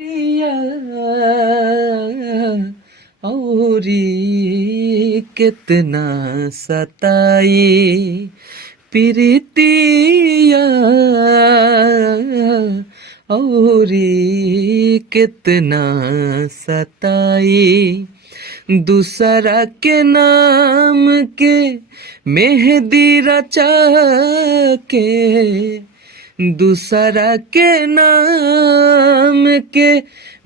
या औरी कितना सताई प्रीतिया औरी कितना सताई दूसरा के नाम के मेहंदी रचा के दूसरा के नाम के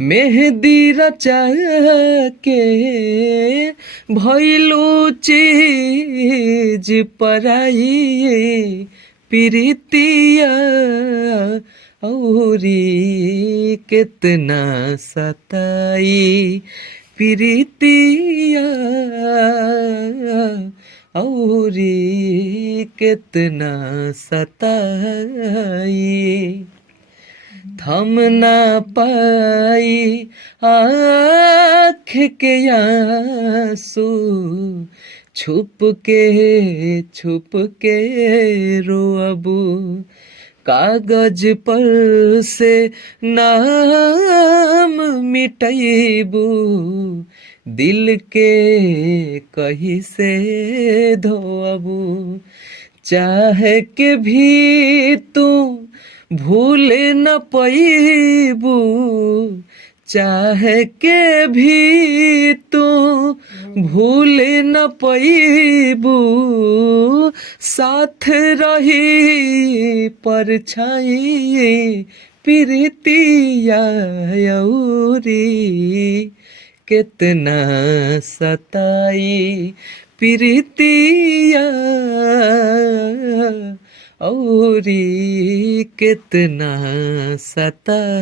मेहंदी रचा के भइलू चीज पराई प्रीतिया औरी कितना सताई प्रीतिया औरी कितना सताई थम ना पाई आँख के आंसू छुप के रोअबू कागज पर से नाम मिटैबू दिल के कहीं से धोअबू चाहे के भी तू भूल न पैबू चाहे के भी तू भूल न पैबू साथ रही परछाई प्रीतिया औरी कितना सताई प्रीतिया औरी कितना सताई।